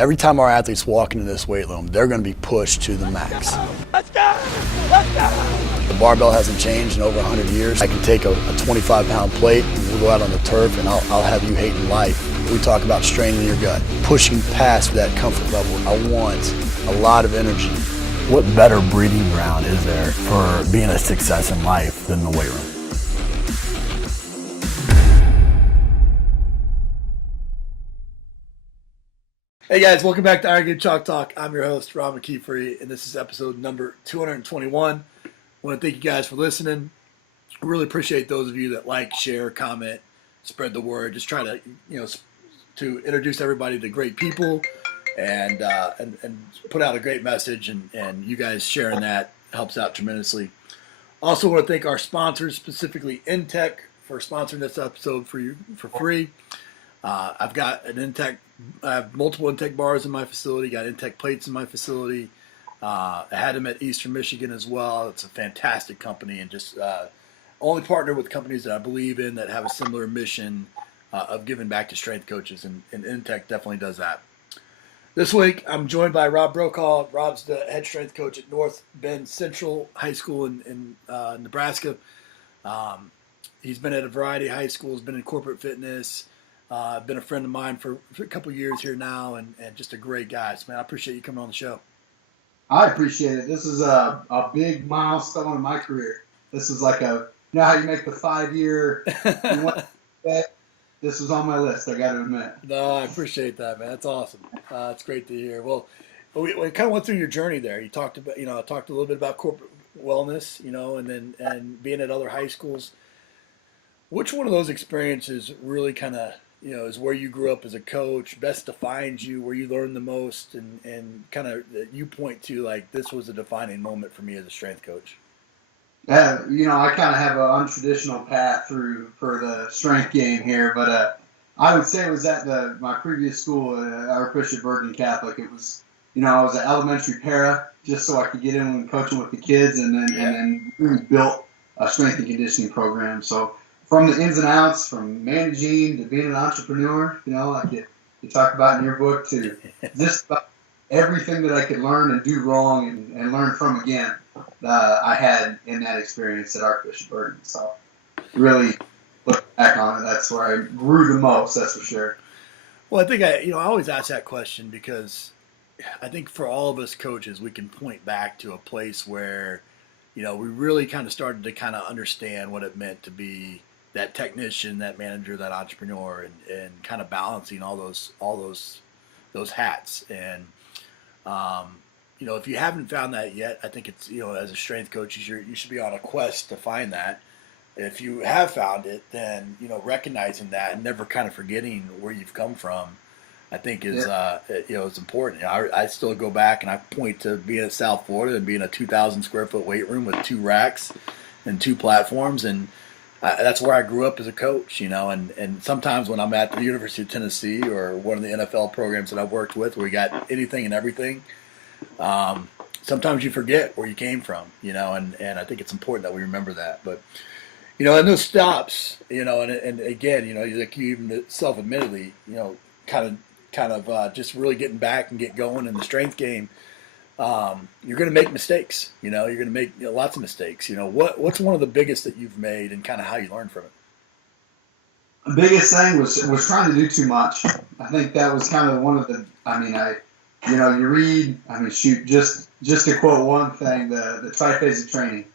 Every time our athletes walk into this weight room, they're going to be pushed to the max. Let's go! Let's go! The barbell hasn't changed in over 100 years. I can take a 25-pound plate, and we'll go out on the turf, and I'll have you hating life. We talk about straining your gut, pushing past that comfort level. I want a lot of energy. What better breeding ground is there for being a success in life than the weight room? Hey guys, welcome back to Iron Game Chalk Talk. I'm your host, Rob McKeefery, and this is episode number 221. I want to thank you guys for listening. I really appreciate those of you that like, share, comment, spread the word. Just try to, to introduce everybody to great people and put out a great message, and you guys sharing that helps out tremendously. Also want to thank our sponsors, specifically Intech, for sponsoring this episode for you for free. I've got I have multiple Intech bars in my facility, got Intech plates in my facility. I had them at Eastern Michigan as well. It's a fantastic company, and just only partner with companies that I believe in that have a similar mission of giving back to strength coaches, and Intech definitely does that. This week, I'm joined by Rob Brokaw. Rob's the head strength coach at North Bend Central High School in Nebraska. He's been at a variety of high schools, been in corporate fitness, been a friend of mine for a couple years here now, and just a great guy. So, man, I appreciate you coming on the show. I appreciate it. This is a big milestone in my career. This is like how you make the 5-year, this was on my list, I got to admit. No, I appreciate that, man. That's awesome. It's great to hear. Well, we kind of went through your journey there. You talked about, I talked a little bit about corporate wellness, and being at other high schools. Which one of those experiences really kind of, is where you grew up as a coach, best defines you, where you learned the most, and kind of you point to, like, this was a defining moment for me as a strength coach? Yeah, I kind of have an untraditional path for the strength game here, but I would say it was at my previous school, Archbishop Virgin Catholic. It was, I was an elementary para just so I could get in and coaching with the kids, and then really built a strength and conditioning program. So from the ins and outs, from managing to being an entrepreneur, like you talk about in your book, to just about everything that I could learn and do wrong and learn from again, I had in that experience at Archbishop Jordyn. So really look back on it, that's where I grew the most, that's for sure. Well, I think I always ask that question because I think for all of us coaches, we can point back to a place where, we really kind of started to kind of understand what it meant to be that technician, that manager, that entrepreneur, and kind of balancing all those hats. And if you haven't found that yet, I think it's, as a strength coach, you should be on a quest to find that. If you have found it, then, recognizing that and never kind of forgetting where you've come from, I think is, it's important. I still go back and I point to being at South Florida and being a 2,000 square foot weight room with 2 racks and 2 platforms. And that's where I grew up as a coach, and sometimes when I'm at the University of Tennessee or one of the NFL programs that I've worked with where we got anything and everything, sometimes you forget where you came from, and I think it's important that we remember that. But, in those stops, and again, like you even self-admittedly, kind of just really getting back and get going in the strength game, you're going to make mistakes, you're going to make lots of mistakes. What's one of the biggest that you've made and kind of how you learned from it? The biggest thing was trying to do too much. I think that was kind of one of the, you read, just to quote one thing, the triphasic training.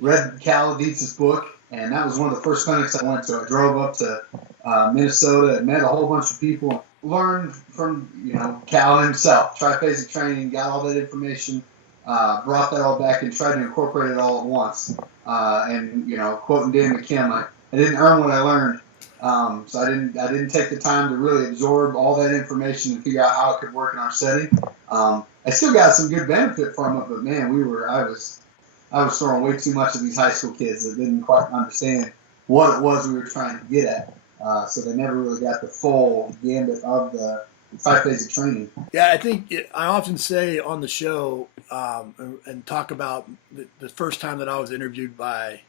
Read Cal Dietz's book, and that was one of the first clinics I went to. I drove up to Minnesota and met a whole bunch of people, learned from, Cal himself, triphasic training, got all that information, brought that all back and tried to incorporate it all at once. And, quoting Dan McKim, I didn't earn what I learned. So I didn't take the time to really absorb all that information and figure out how it could work in our setting. I still got some good benefit from it, but man, I was throwing way too much of these high school kids that didn't quite understand what it was we were trying to get at. So they never really got the full gambit of the triphasic training. Yeah, I think I often say on the show and talk about the first time that I was interviewed by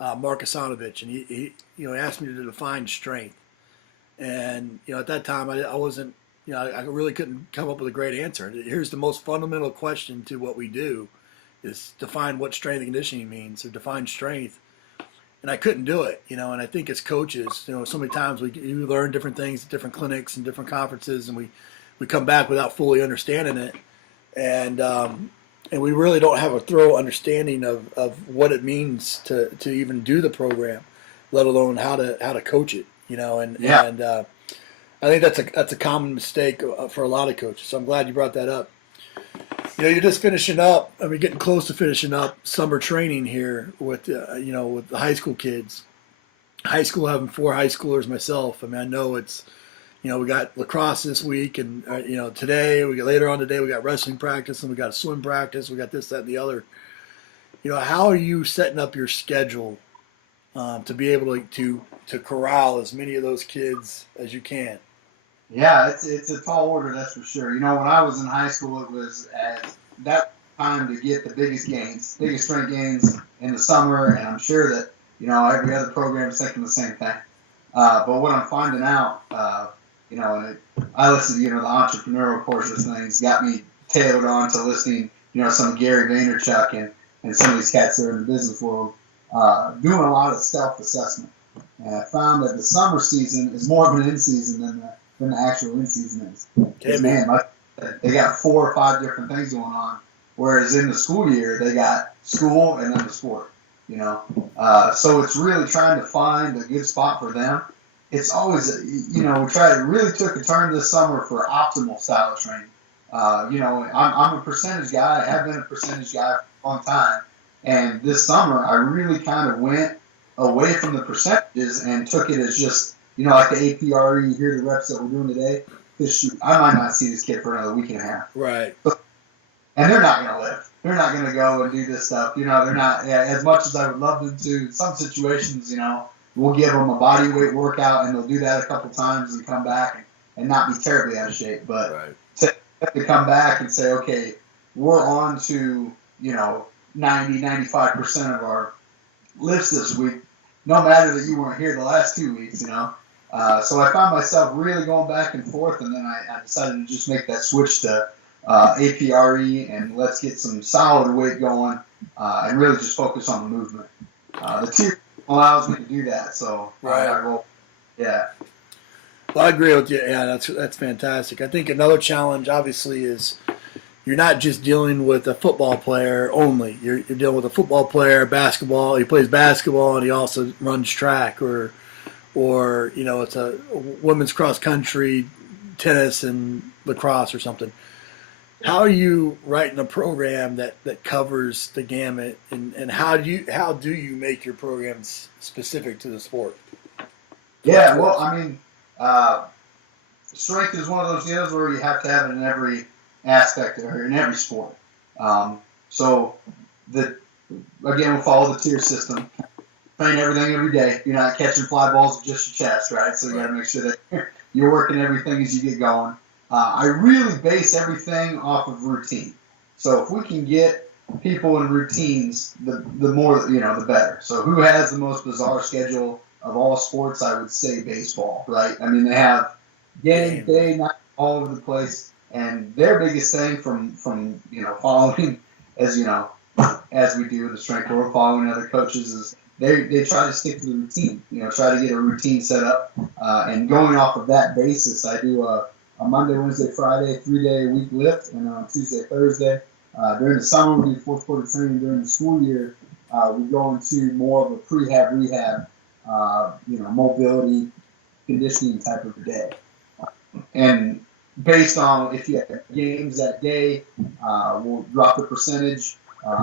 Mark Asanovich, and he asked me to define strength. And at that time I wasn't I really couldn't come up with a great answer. Here's the most fundamental question to what we do is define what strength and conditioning means, or define strength. And I couldn't do it, and I think as coaches, so many times we learn different things at different clinics and different conferences, and we come back without fully understanding it. And we really don't have a thorough understanding of what it means to even do the program, let alone how to coach it, And I think that's a common mistake for a lot of coaches. So I'm glad you brought that up. You're just finishing up. Getting close to finishing up summer training here with with the high school kids. High school, having 4 high schoolers myself. I know it's. We got lacrosse this week, and today later on today we got wrestling practice, and we got a swim practice. We got this, that, and the other. How are you setting up your schedule to be able to corral as many of those kids as you can? Yeah, it's a tall order, that's for sure. When I was in high school, it was at that time to get the biggest strength gains in the summer, and I'm sure that every other program is thinking the same thing. But what I'm finding out. I listened to, the entrepreneurial courses things, got me tailored on to listening, some Gary Vaynerchuk and some of these cats that are in the business world, doing a lot of self-assessment. And I found that the summer season is more of an in-season than the actual in-season is. Because, man, they got 4 or 5 different things going on, whereas in the school year, they got school and then the sport, So it's really trying to find a good spot for them. It's always, really took a turn this summer for optimal style of training. I'm a percentage guy. I have been a percentage guy for a long time. And this summer, I really kind of went away from the percentages and took it as just, like the APRE, here are the reps that we're doing today. Because shoot, I might not see this kid for another week and a half. Right. And they're not going to live. They're not going to go and do this stuff. They're not, as much as I would love them to. In some situations, we'll give them a body weight workout, and they'll do that a couple times and come back and not be terribly out of shape. But to come back and say, okay, we're on to, 90-95% of our lifts this week, no matter that you weren't here the last 2 weeks, So I found myself really going back and forth, and then I decided to just make that switch to APRE, and let's get some solid weight going and really just focus on the movement. The tier allows me to do that, so right. Yeah. Well, I agree with you. Yeah, that's fantastic. I think another challenge, obviously, is you're not just dealing with a football player only. You're dealing with a football player, basketball. He plays basketball, and he also runs track, or it's a women's cross country, tennis, and lacrosse or something. How are you writing a program that covers the gamut, and how do you make your programs specific to the sport? Yeah, well, strength is one of those deals where you have to have it in every aspect or in every sport. So again, we'll follow the tier system. Train everything every day. You're not catching fly balls with just your chest, right? So you got to make sure that you're working everything as you get going. I really base everything off of routine. So if we can get people in routines, the more, the better. So who has the most bizarre schedule of all sports? I would say baseball, right? They have game, day, night, all over the place. And their biggest thing from following, as we do in the strength world, following other coaches, is they try to stick to the routine. Try to get a routine set up. And going off of that basis, I do a Monday, Wednesday, Friday, 3-day-a-week lift, and on Tuesday, Thursday. During the summer, we do fourth quarter training. During the school year, we go into more of a prehab, rehab, mobility, conditioning type of a day. And based on if you have games that day, we'll drop the percentage,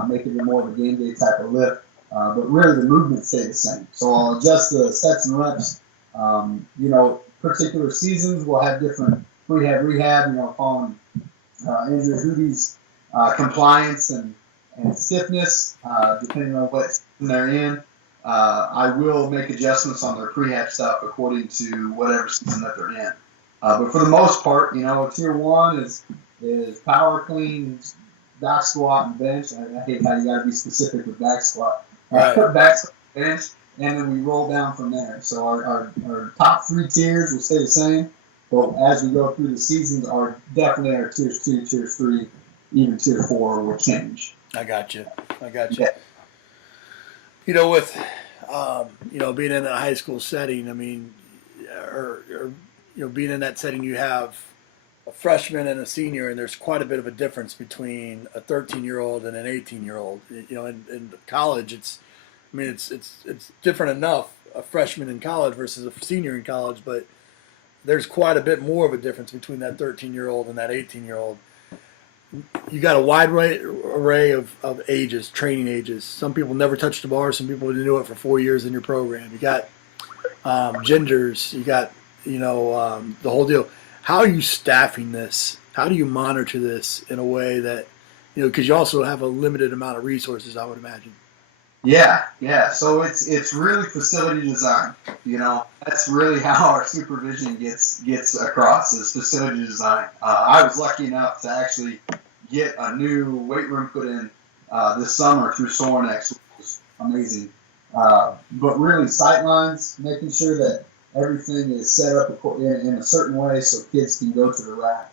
make it more of a game day type of lift. But really, the movements stay the same. So I'll adjust the sets and reps. Particular seasons will have different prehab, rehab, following Andrew Hoody's compliance and stiffness, depending on what season they're in. I will make adjustments on their prehab stuff according to whatever season that they're in. But for the most part, tier 1 is power clean, back squat, and bench. I hate how you got to be specific with back squat. Right. Back squat, bench, and then we roll down from there. So our top 3 tiers will stay the same. But as we go through the seasons, definitely our tiers 2, tiers 3, even tier 4 will change. I got you. Yeah. With being in a high school setting, I mean, or being in that setting, you have a freshman and a senior, and there's quite a bit of a difference between a 13-year-old and an 18-year-old. In college, it's different enough, a freshman in college versus a senior in college, but there's quite a bit more of a difference between that 13-year-old and that 18-year-old. You got a wide array of ages, training ages. Some people never touched the bar. Some people do it for 4 years in your program. You got genders. You got the whole deal. How are you staffing this? How do you monitor this in a way that because you also have a limited amount of resources, I would imagine. Yeah. So it's really facility design. That's really how our supervision gets across is facility design. I was lucky enough to actually get a new weight room put in this summer through Sorinex, which was amazing. But really, sight lines, making sure that everything is set up in a certain way so kids can go to the rack.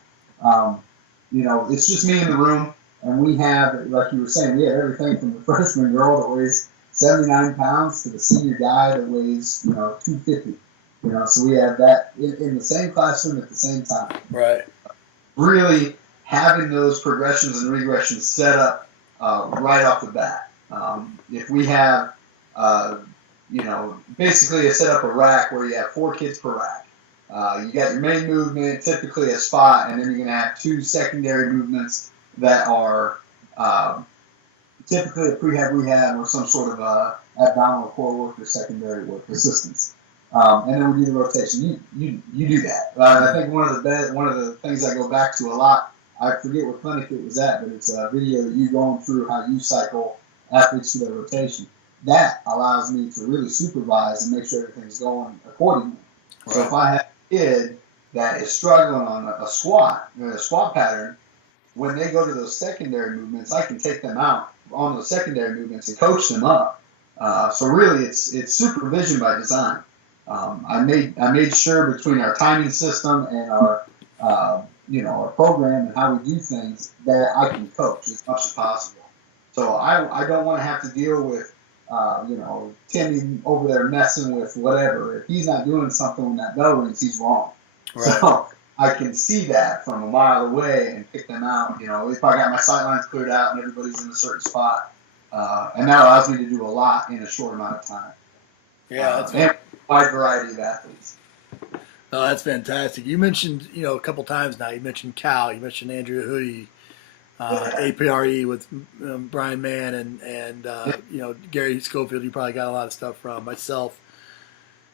It's just me in the room. And we have, like you were saying, we have everything from the freshman girl that weighs 79 pounds to the senior guy that weighs, 250. So we have that in the same classroom at the same time. Right. Really having those progressions and regressions set up right off the bat. If we have, basically set up a rack where you have 4 kids per rack. You got your main movement, typically a spot, and then you're going to have 2 secondary movements that are typically a prehab, rehab, or some sort of abdominal core work or secondary work assistance. And then we do the rotation. You do that. I think one of the things I go back to a lot. I forget what clinic it was at, but it's a video of you going through how you cycle athletes through their rotation. That allows me to really supervise and make sure everything's going accordingly. Right. So if I have a kid that is struggling on a squat pattern, when they go to those secondary movements, I can take them out on those secondary movements and coach them up. So really, it's supervision by design. I made sure between our timing system and our program and how we do things that I can coach as much as possible. So I don't want to have to deal with Timmy over there messing with whatever. If he's not doing something when that bell rings, he's wrong. Right. So I can see that from a mile away and pick them out. If I got my sight lines cleared out and everybody's in a certain spot, and that allows me to do a lot in a short amount of time. Yeah, that's and a wide variety of athletes. Oh, that's fantastic. You mentioned, a couple times now. You mentioned Cal. You mentioned Andrea Hoodie, APRE with Brian Mann and Gary Schofield. You probably got a lot of stuff from myself.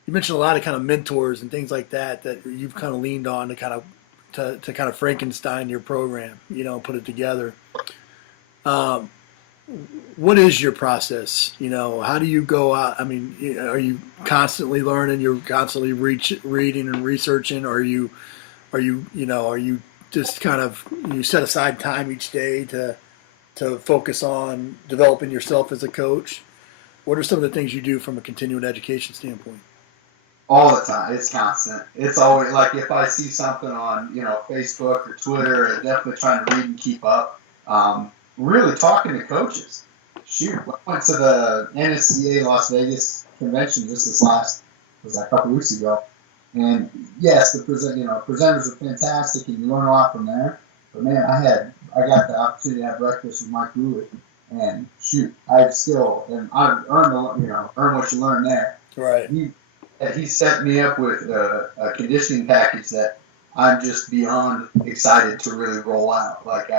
You mentioned a lot of kind of mentors and things like that you've kind of leaned on to kind of Frankenstein your program, put it together. What is your process? How do you go out? I mean, are you constantly learning? You're constantly reading and researching, or are you just kind of you set aside time each day to focus on developing yourself as a coach? What are some of the things you do from a continuing education standpoint? All the time. It's constant. It's always like if I see something on, Facebook or Twitter, I'm definitely trying to read and keep up. Really talking to coaches. Shoot, I went to the NSCA Las Vegas convention just a couple weeks ago. And yes, the presenters are fantastic and you learn a lot from there. But man, I got the opportunity to have breakfast with Mike Ruley. And shoot, I've earned what you learn there. Right. He set me up with a conditioning package that I'm just beyond excited to really roll out. Like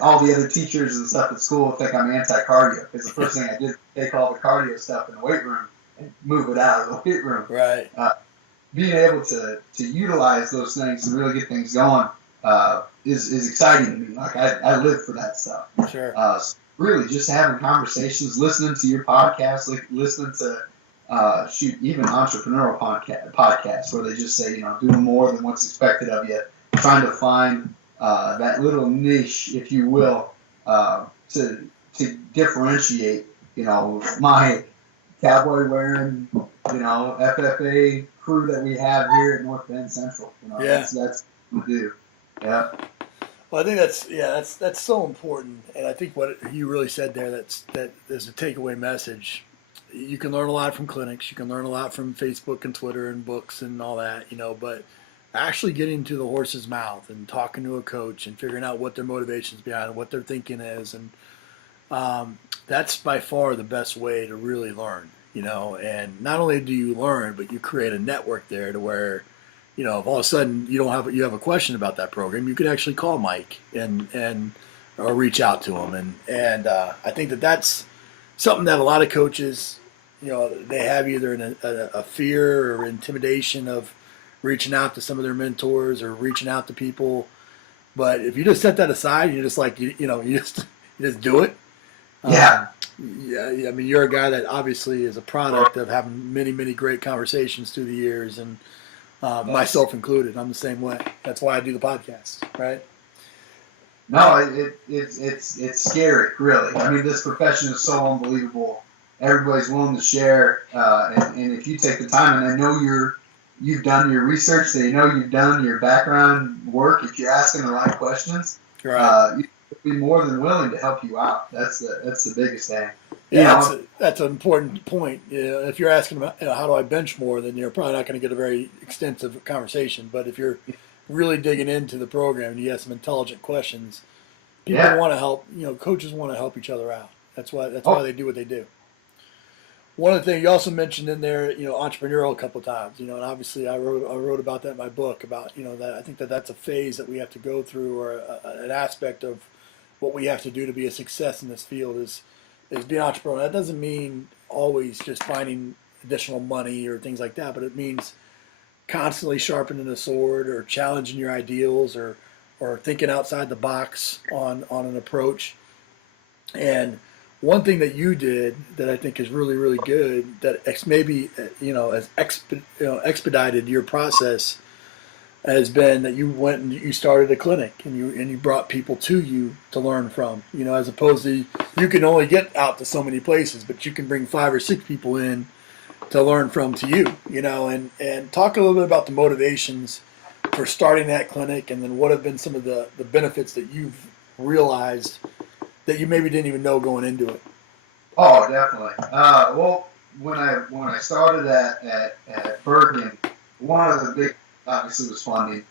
all the other teachers and stuff at school think I'm anti-cardio because the first thing I did was take all the cardio stuff in the weight room and move it out of the weight room. Right. Being able to utilize those things and really get things going is exciting to me. Like I live for that stuff. Sure. So really, just having conversations, listening to your podcast, listening to. Even entrepreneurial podcasts where they just say, doing more than what's expected of you, trying to find that little niche, if you will, to differentiate, my cowboy wearing, FFA crew that we have here at North Bend Central. Yeah. That's what we do. Yeah. Well, I think that's so important, and I think what you really said there, that is a takeaway message. You can learn a lot from clinics, you can learn a lot from Facebook and Twitter and books and all that, but actually getting to the horse's mouth and talking to a coach and figuring out what their motivations behind it, what their thinking is, and that's by far the best way to really learn, And not only do you learn, but you create a network there to where, if all of a sudden you have a question about that program, you could actually call Mike and or reach out to him, and I think that's something that a lot of coaches, they have either a fear or intimidation of reaching out to some of their mentors or reaching out to people. But if you just set that aside, you just you just do it. Yeah. I mean, you're a guy that obviously is a product of having many, many great conversations through the years, and myself included. I'm the same way. That's why I do the podcast, right? No, it's scary, really. I mean, this profession is so unbelievable. Everybody's willing to share, and if you take the time, and I know you've done your research, they know you've done your background work. If you're asking the right questions, right. You'll be more than willing to help you out. That's the biggest thing. Yeah, that's an important point. If you're asking about how do I bench more, then you're probably not going to get a very extensive conversation. But if you're really digging into the program and you have some intelligent questions, people want to help. Coaches want to help each other out. That's why they do what they do. One of the things you also mentioned in there, entrepreneurial a couple of times, and obviously I wrote about that in my book about, that I think that's a phase that we have to go through, or an aspect of what we have to do to be a success in this field is being an entrepreneur. That doesn't mean always just finding additional money or things like that, but it means constantly sharpening the sword or challenging your ideals or thinking outside the box on an approach. And one thing that you did that I think is really, really good, that maybe has expedited your process, has been that you went and you started a clinic and you brought people to you to learn from. As opposed to you can only get out to so many places, but you can bring 5 or 6 people in to learn from to you. And talk a little bit about the motivations for starting that clinic, and then what have been some of the benefits that you've realized that you maybe didn't even know going into it. Oh, definitely. Well, when I started at Bergen, one of the big obviously was funding.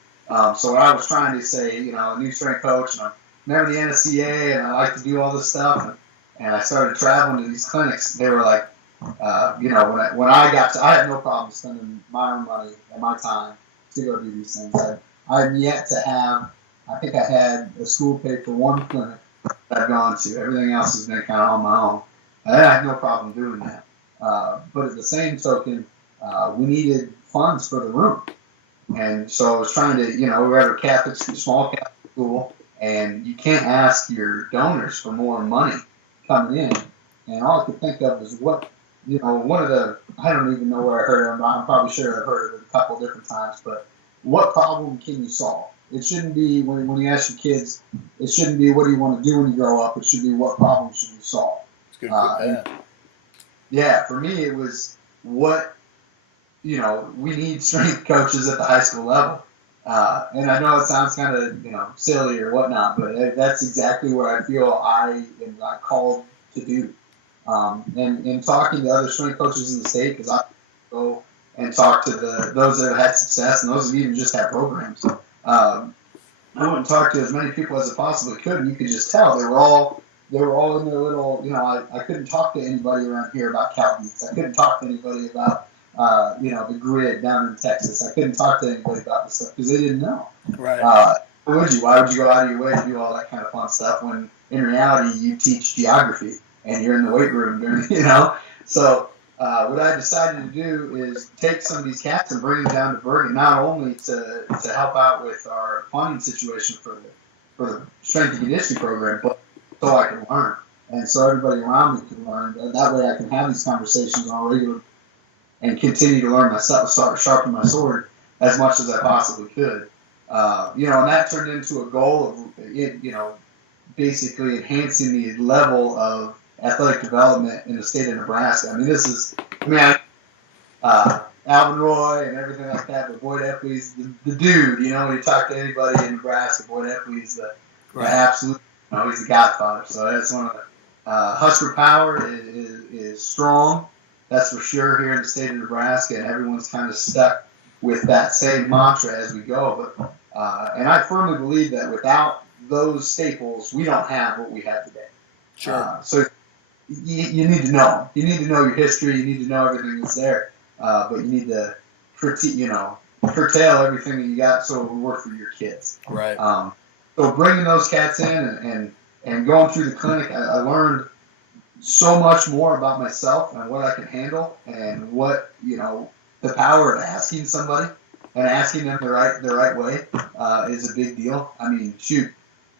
So what I was trying to say, a new strength coach, and I'm member of the NSCA, and I like to do all this stuff, and I started traveling to these clinics. They were like, when I had no problem spending my own money and my time to go do these things. I've yet to have, I think I had a school pay for one clinic that I've gone to. Everything else has been kind of on my own. And I have no problem doing that. But at the same token, we needed funds for the room. And so I was trying to, we're at a Catholic school, small Catholic school, and you can't ask your donors for more money coming in. And all I could think of was one of the, I don't even know where I heard it. I'm probably sure I've heard it a couple different times, but what problem can you solve? It shouldn't be, when you ask your kids, it shouldn't be what do you want to do when you grow up. It should be what problem should you solve. It's good. Yeah, for me it was what, we need strength coaches at the high school level. And I know it sounds kind of, silly or whatnot, but that's exactly what I feel I am called to do. And talking to other strength coaches in the state, because I go and talk to those that have had success and those that even just had programs. I went and talked to as many people as I possibly could, and you could just tell they were all in their little, I couldn't talk to anybody around here about Cal Beats. I couldn't talk to anybody about, the grid down in Texas. I couldn't talk to anybody about this stuff because they didn't know. Right. Why would you go out of your way to do all that kind of fun stuff when in reality you teach geography and you're in the weight room during, So what I decided to do is take some of these cats and bring them down to Bergen, not only to help out with our funding situation for the strength and conditioning program, but so I can learn. And so everybody around me can learn. That way I can have these conversations on a regular and continue to learn myself, start sharpening my sword as much as I possibly could. And that turned into a goal of, basically enhancing the level of athletic development in the state of Nebraska. I mean, Alvin Roy and everything like that. But Boyd Epley's the dude. You know, when you talk to anybody in Nebraska, Boyd Epley's the absolute. You know, he's the godfather. So that's one of the Husker Power is strong. That's for sure here in the state of Nebraska, and everyone's kind of stuck with that same mantra as we go. But and I firmly believe that without those staples, we don't have what we have today. Sure. So you need to know. You need to know your history. You need to know everything that's there. But you need to, curtail everything that you got so it will work for your kids. Right. So bringing those cats in and going through the clinic, I learned so much more about myself and what I can handle and what, the power of asking somebody and asking them the right way is a big deal. I mean, shoot,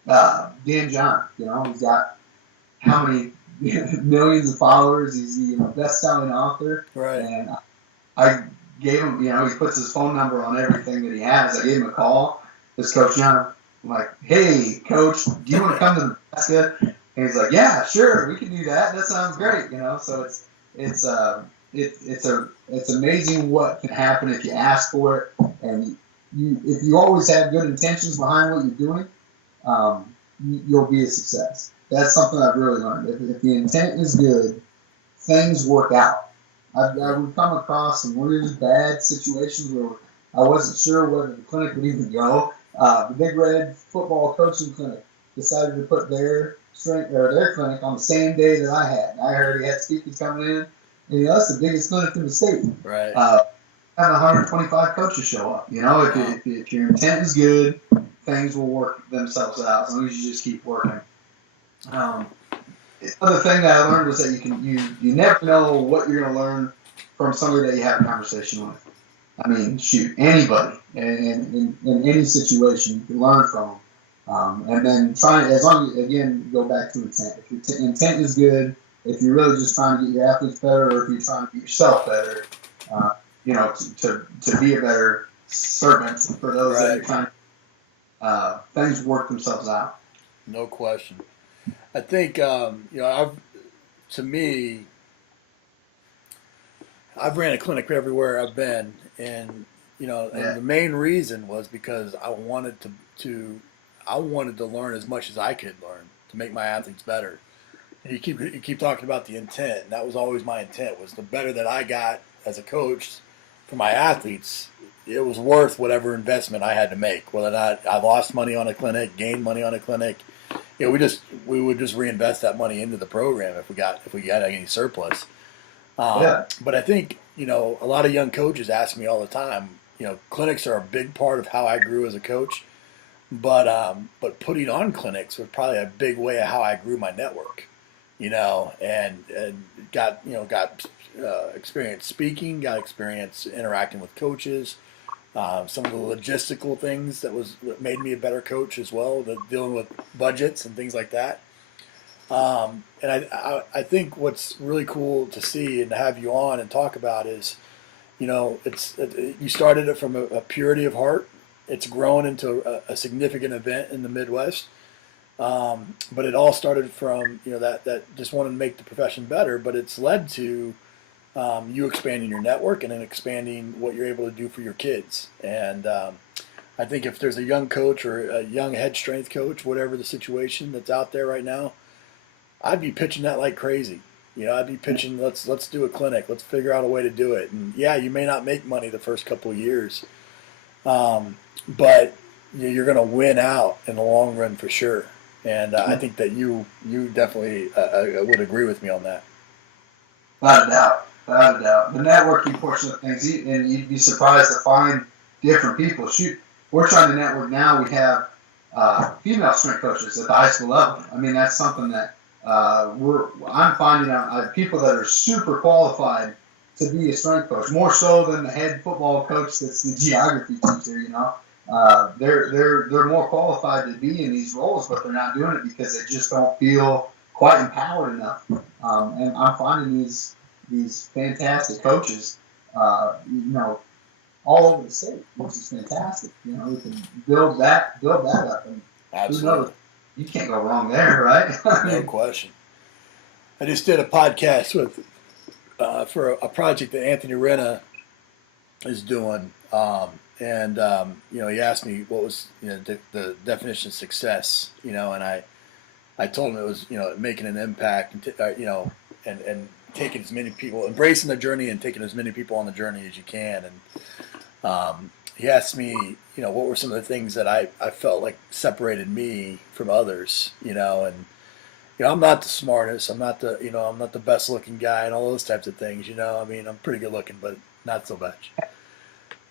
Dan John, he's got how many millions of followers. He's the best-selling author. Right. And I gave him, he puts his phone number on everything that he has. I gave him a call. This Coach John. I'm like, hey, Coach, do you want to come to Nebraska? And he's like, yeah, sure, we can do that. That sounds great, So it's amazing what can happen if you ask for it, and if you always have good intentions behind what you're doing, you'll be a success. That's something I've really learned. If the intent is good, things work out. I've come across some really bad situations where I wasn't sure whether the clinic would even go. The Big Red football coaching clinic decided to put their clinic on the same day that I had. I already had speakers coming in, and that's the biggest clinic in the state. Right. Having 125 coaches show up. If your intent is good, things will work themselves out as long as you just keep working. The other thing that I learned was that you never know what you're going to learn from somebody that you have a conversation with. I mean, shoot, anybody in any situation you can learn from them. And then as long as, again, go back to intent. If your intent is good, if you're really just trying to get your athletes better, or if you're trying to get yourself better, to be a better servant for those that are trying, things work themselves out. No question. I think, I've ran a clinic everywhere I've been, and and the main reason was because I wanted to learn as much as I could learn to make my athletes better. And you keep talking about the intent, and that was always my intent, was the better that I got as a coach for my athletes, it was worth whatever investment I had to make. Whether or not I lost money on a clinic, gained money on a clinic, we would just reinvest that money into the program if we got any surplus. But I think a lot of young coaches ask me all the time. Clinics are a big part of how I grew as a coach, but putting on clinics was probably a big way of how I grew my network. And got experience speaking, got experience interacting with coaches. Some of the logistical things that made me a better coach as well, dealing with budgets and things like that. And I think what's really cool to see and to have you on and talk about is, you started it from a purity of heart. It's grown into a significant event in the Midwest. But it all started from, that just wanted to make the profession better, but it's led to you expanding your network and then expanding what you're able to do for your kids. And I think if there's a young coach or a young head strength coach, whatever the situation that's out there right now, I'd be pitching that like crazy. I'd be pitching, let's do a clinic. Let's figure out a way to do it. And yeah, you may not make money the first couple of years, but you're going to win out in the long run for sure. And I think that you definitely would agree with me on that. Without a doubt. The networking portion of things, and you'd be surprised to find different people. Shoot, we're trying to network now. We have female strength coaches at the high school level. I mean, that's something that I'm finding out people that are super qualified to be a strength coach, more so than the head football coach that's the geography teacher. They're more qualified to be in these roles, but they're not doing it because they just don't feel quite empowered enough. And I'm finding these fantastic coaches, all over the state, which is fantastic. We can build that up, and Absolutely. Who knows? You can't go wrong there, right? No question. I just did a podcast for a project that Anthony Renna is doing. He asked me what was the definition of success, and I told him it was making an impact and taking as many people, embracing the journey and taking as many people on the journey as you can. And he asked me, what were some of the things that I felt like separated me from others, and I'm not the smartest, I'm not the best looking guy and all those types of things, I'm pretty good looking, but not so much.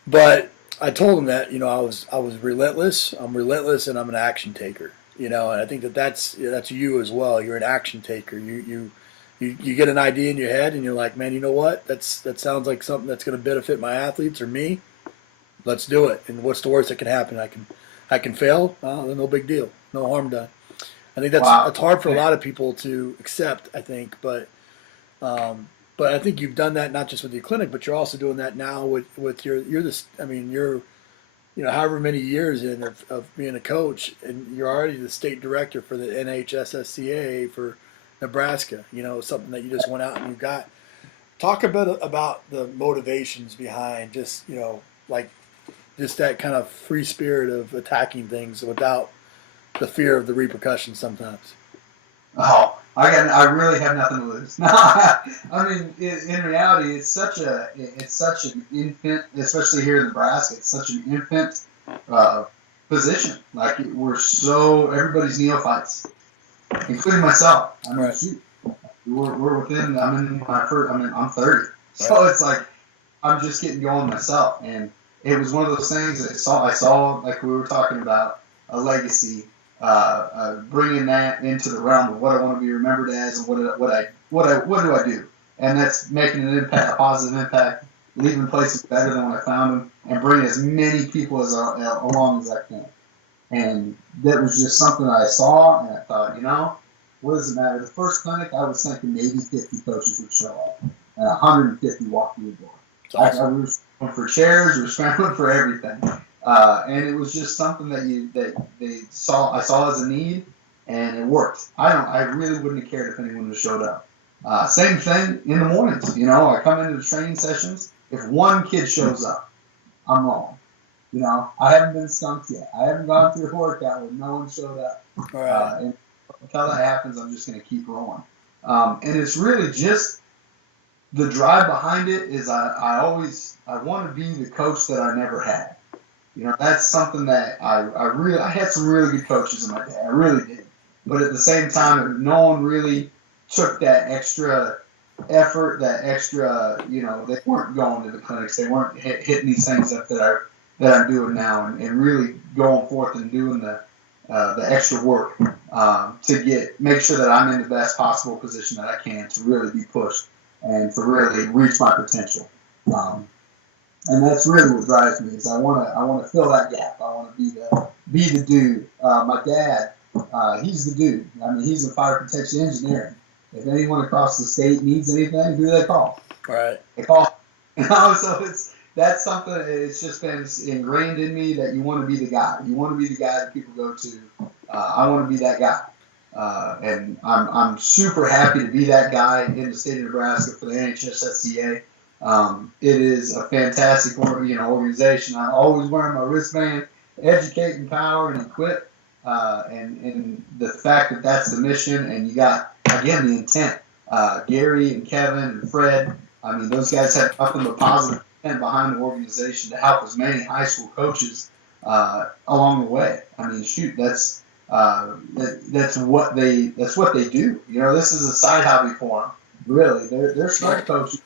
But I told him that, I was relentless. I'm relentless, and I'm an action taker. And I think that's you as well. You're an action taker. You get an idea in your head, and you're like, man, you know what? That sounds like something that's going to benefit my athletes or me. Let's do it. And what's the worst that can happen? I can fail. No big deal. No harm done. I think that's hard for a lot of people to accept. I think, but I think you've done that not just with your clinic, but you're also doing that now with you're however many years in of being a coach, and you're already the state director for the NHSSCA for Nebraska. Something that you just went out and you got. Talk a bit about the motivations behind just that kind of free spirit of attacking things without the fear of the repercussions sometimes. Oh, I really have nothing to lose. I mean, in reality, it's such an infant, especially here in Nebraska. It's such an infant position. Like everybody's neophytes, including myself. I mean, right. Shoot, we're within. I'm 30, so it's like I'm just getting going myself, and it was one of those things that I saw like we were talking about a legacy. Bringing that into the realm of what I want to be remembered as and what do I do, and that's making an impact, a positive impact, leaving places better than when I found them, and bringing as many people along as I can. And that was just something I saw, and I thought, what does it matter? The first clinic, I was thinking maybe 50 coaches would show up, and 150 walked through the door. Awesome. We were scrambling for chairs, we were scrambling for everything. And it was just something that I saw as a need, and it worked. I really wouldn't have cared if anyone would have showed up. Same thing in the mornings. I come into the training sessions. If one kid shows up, I'm wrong. I haven't been skunked yet. I haven't gone through a workout where no one showed up. Right. And until that happens, I'm just going to keep rolling. And it's really just the drive behind it is I want to be the coach that I never had. That's something that I had some really good coaches in my day. I really did. But at the same time, no one really took that extra effort, that extra, they weren't going to the clinics. They weren't hitting these things up that I'm doing now and really going forth and doing the extra work to make sure that I'm in the best possible position that I can to really be pushed and to really reach my potential. And that's really what drives me is I want to fill that gap. I want to be the dude. My dad, he's the dude. I mean, he's in fire protection engineering. If anyone across the state needs anything, who do they call? Right. They call. So that's something. It's just been ingrained in me that you want to be the guy. You want to be the guy that people go to. I want to be that guy. And I'm super happy to be that guy in the state of Nebraska for the NHSSCA. It is a fantastic organization. I'm always wearing my wristband, educate, empower, and equip. And the fact that that's the mission, and you got, again, the intent. Gary and Kevin and Fred, I mean, those guys have nothing but positive intent behind the organization to help as many high school coaches along the way. I mean, shoot, that's what they do. This is a side hobby for them. Really, they're smart coaches.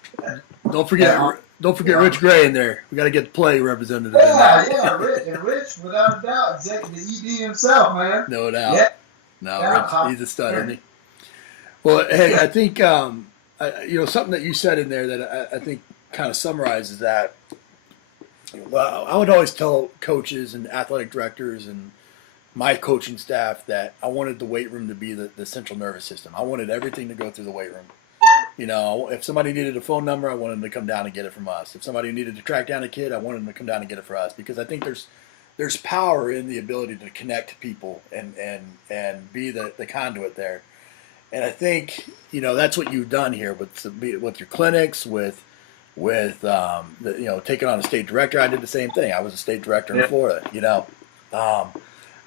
Don't forget Rich Gray in there. We got to get the play representative. Yeah, Rich, without a doubt, the ED himself, man. No doubt. Yeah. No, Rich, he's a stud, isn't he? Well, hey, I think something that you said in there that I think kind of summarizes that. Well, I would always tell coaches and athletic directors and my coaching staff that I wanted the weight room to be the central nervous system. I wanted everything to go through the weight room. If somebody needed a phone number, I wanted them to come down and get it from us. If somebody needed to track down a kid, I wanted them to come down and get it for us, because I think there's power in the ability to connect people and be the conduit there. And I think that's what you've done here with your clinics, with with taking on a state director. I did the same thing. I was a state director in Florida.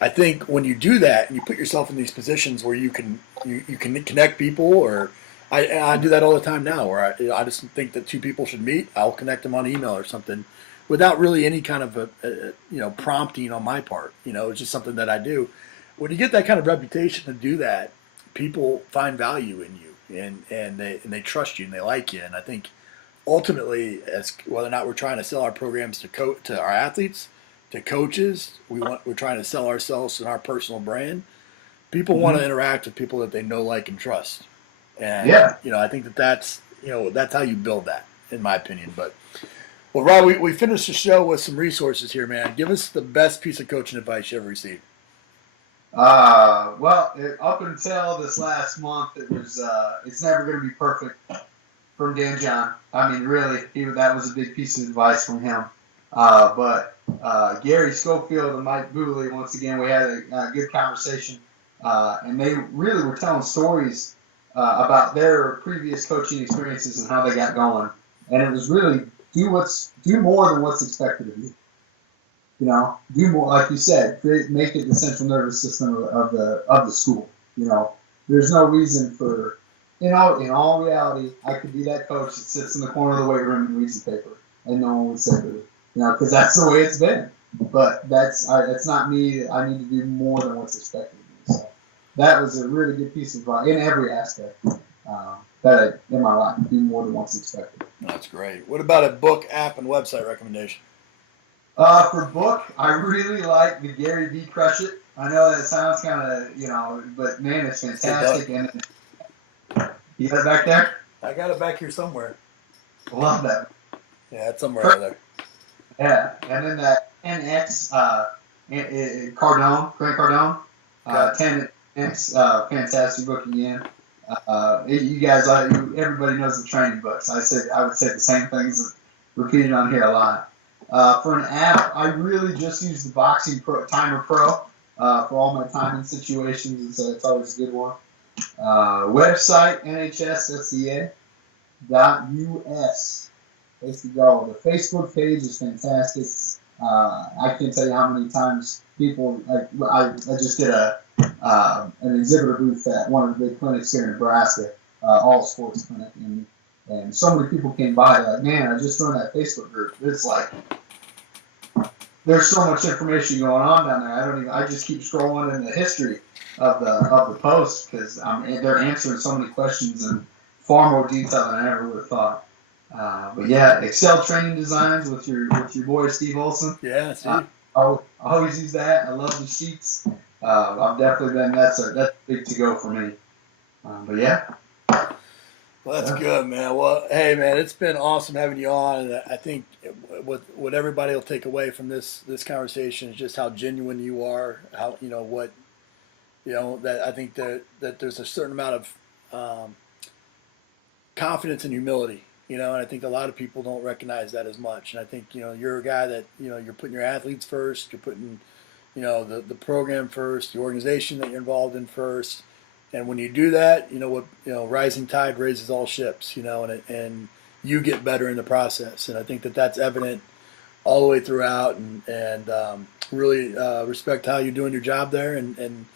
I think when you do that and you put yourself in these positions where you can connect people, or I do that all the time now, where I just think that two people should meet. I'll connect them on email or something, without really any kind of prompting on my part. It's just something that I do. When you get that kind of reputation to do that, people find value in you, and they trust you and they like you. And I think ultimately, as whether or not we're trying to sell our programs to our athletes, to coaches, we're trying to sell ourselves and our personal brand. People want to interact with people that they know, like, and trust. And I think that's how you build that, in my opinion. But well, Rob, we finished the show with some resources here, man. Give us the best piece of coaching advice you ever received. Up until this last month, it was it's never going to be perfect from Dan John. I mean, really, that was a big piece of advice from him. But Gary Schofield and Mike Booley, once again, we had a good conversation, and they really were telling stories about their previous coaching experiences and how they got going. And it was really do more than what's expected of you. Do more, like you said, make it the central nervous system of the school. There's no reason for, in all reality, I could be that coach that sits in the corner of the weight room and reads the paper, and no one would say boo. Because that's the way it's been. But that's not me. I need to do more than what's expected of me. So that was a really good piece of advice in every aspect in my life. Do more than what's expected. That's great. What about a book, app, and website recommendation? For book, I really like the Gary V. Crush It. I know that sounds kind of, but man, it's fantastic. And you got it back there? I got it back here somewhere. Love that. Yeah, it's somewhere over there. Yeah, and then that NX Grant Cardone, 10X, fantastic book again. You guys, everybody knows the training books. I would say the same things repeated on here a lot. For an app, I really just use the Boxing Timer Pro for all my timing situations. It's always a good one. Website, NHSSCA.us. Place to go. The Facebook page is fantastic. I can't tell you how many times people. I just did an exhibitor booth at one of the big clinics here in Nebraska, all sports clinic, and so many people came by. Like, man, I just joined that Facebook group. It's like there's so much information going on down there. I just keep scrolling in the history of the post because they're answering so many questions in far more detail than I ever would have thought. But yeah, Excel training designs with your boy Steve Olson. Yeah, Steve. I always use that. I love the sheets. I've definitely been that's big to go for me. But yeah. Well, that's good, man. Well, hey, man, it's been awesome having you on, and I think what everybody will take away from this conversation is just how genuine you are. How that I think that there's a certain amount of confidence and humility. And I think a lot of people don't recognize that as much. And I think, you're a guy that, you're putting your athletes first, you're putting, the program first, the organization that you're involved in first. And when you do that, rising tide raises all ships, and you get better in the process. And I think that's evident all the way throughout, and really respect how you're doing your job there and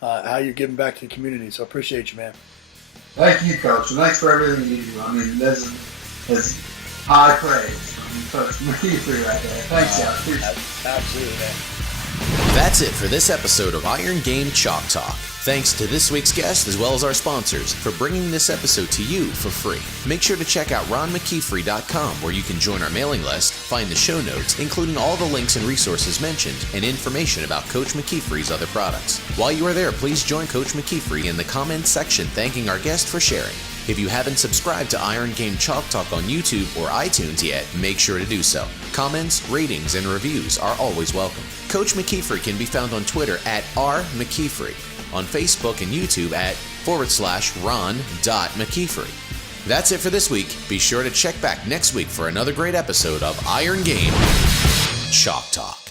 how you're giving back to the community. So I appreciate you, man. Thank you, Coach, and thanks for everything you do. I mean, that's high praise from Coach McKeefery right there. Thanks, y'all. Appreciate it. Absolutely, man. That's it for this episode of Iron Game Chalk Talk. Thanks to this week's guest as well as our sponsors for bringing this episode to you for free. Make sure to check out ronmckeefery.com where you can join our mailing list, find the show notes, including all the links and resources mentioned, and information about Coach McKeefery's other products. While you are there, please join Coach McKeefery in the comments section thanking our guest for sharing. If you haven't subscribed to Iron Game Chalk Talk on YouTube or iTunes yet, make sure to do so. Comments, ratings, and reviews are always welcome. Coach McKeefery can be found on Twitter at @RMcKeefery, on Facebook and YouTube at /Ron.McKeefery. That's it for this week. Be sure to check back next week for another great episode of Iron Game Chalk Talk.